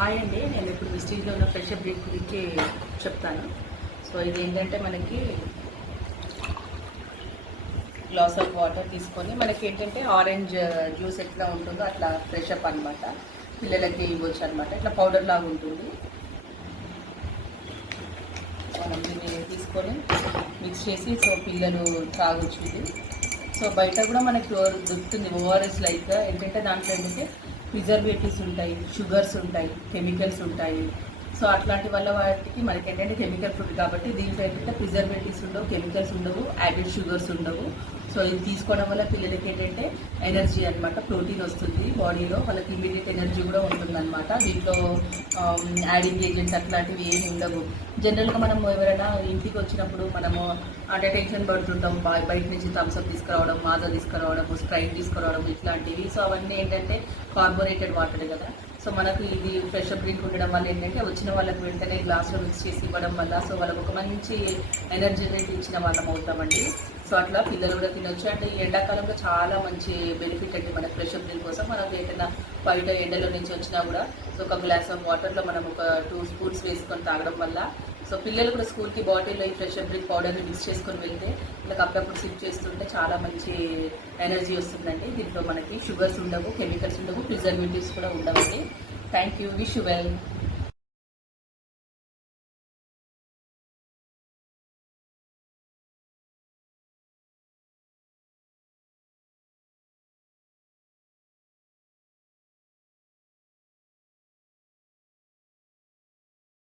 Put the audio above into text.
Hi అండి, నేను ఇప్పుడు విస్టీజ్లో ఉన్న ఫ్రెష్ అప్ డ్రింక్ గురించి చెప్తాను. సో ఇది ఏంటంటే మనకి గ్లాస్ ఆఫ్ వాటర్ తీసుకొని మనకి ఏంటంటే ఆరెంజ్ జ్యూస్ ఎట్లా ఉంటుందో అట్లా ఫ్రెష్ అప్ అనమాట. పిల్లలకి ఇవ్వచ్చు అనమాట. ఇట్లా పౌడర్ లాగా ఉంటుంది. మనం దీన్ని తీసుకొని మిక్స్ చేసి సో పిల్లలు తాగొచ్చు ఇది. సో బయట కూడా మనకి దొరుకుతుంది ఓఆర్ఎస్ లైక్. ఏంటంటే దాంట్లో ఏంటంటే ప్రిజర్వేటివ్స్ ఉంటాయి, షుగర్స్ ఉంటాయి, కెమికల్స్ ఉంటాయి. సో అట్లాంటి వల్ల వాటికి మనకి ఏంటంటే కెమికల్ ఫుడ్ కాబట్టి దీంట్లో ఏంటంటే ప్రిజర్వేటివ్స్ ఉండవు, కెమికల్స్ ఉండవు, యాడెడ్ షుగర్స్ ఉండవు. సో ఇది తీసుకోవడం వల్ల పిల్లలకి ఏంటంటే ఎనర్జీ అనమాట, ప్రోటీన్ వస్తుంది బాడీలో, వాళ్ళకి ఇమీడియట్ ఎనర్జీ కూడా ఉంటుందన్నమాట. దీంట్లో యాడింగ్ ఏజెంట్స్ అట్లాంటివి ఏమి ఉండవు. జనరల్గా మనం ఎవరైనా ఇంటికి వచ్చినప్పుడు మనము అంటే టెన్షన్ పడుతుంటాం, బయట నుంచి థమ్స్అప్ తీసుకురావడం, మాజా తీసుకురావడం, స్ప్రైట్ తీసుకురావడం ఇట్లాంటివి. సో అవన్నీ ఏంటంటే కార్బోనేటెడ్ వాటర్ కదా. సో మనకు ఇది ఫ్రెష్ అప్ డ్రింక్ ఉండడం వల్ల ఏంటంటే వచ్చిన వాళ్ళకి వెంటనే గ్లాస్లో మిక్స్ చేసి ఇవ్వడం వల్ల సో వాళ్ళకి ఒక మంచి ఎనర్జీ రేట్ ఇచ్చిన వాళ్ళం అవుతామండి. సో అట్లా పిల్లలు కూడా తినొచ్చు. అంటే ఈ ఎండాకాలంలో చాలా మంచి బెనిఫిట్ అండి మన ఫ్రెష్ అప్ డ్రింక్ కోసం. మనం ఏదైనా బయట ఎండలో నుంచి వచ్చినా కూడా సో ఒక గ్లాస్ ఆఫ్ వాటర్లో మనం ఒక 2 స్పూన్స్ వేసుకొని తాగడం వల్ల సో పిల్లలు కూడా స్కూల్కి బాటిల్లో ఈ ఫ్రెష్ అప్ డ్రింక్ పౌడర్ని మిక్స్ చేసుకొని వెళ్తే వాళ్ళకి అప్పుడప్పుడు సిప్ చేస్తుంటే చాలా మంచి ఎనర్జీ వస్తుందండి. దీంట్లో మనకి షుగర్స్ ఉండవు, కెమికల్స్ ఉండవు, ప్రిజర్వేటివ్స్ కూడా ఉండవండి. Thank you. Wish you well.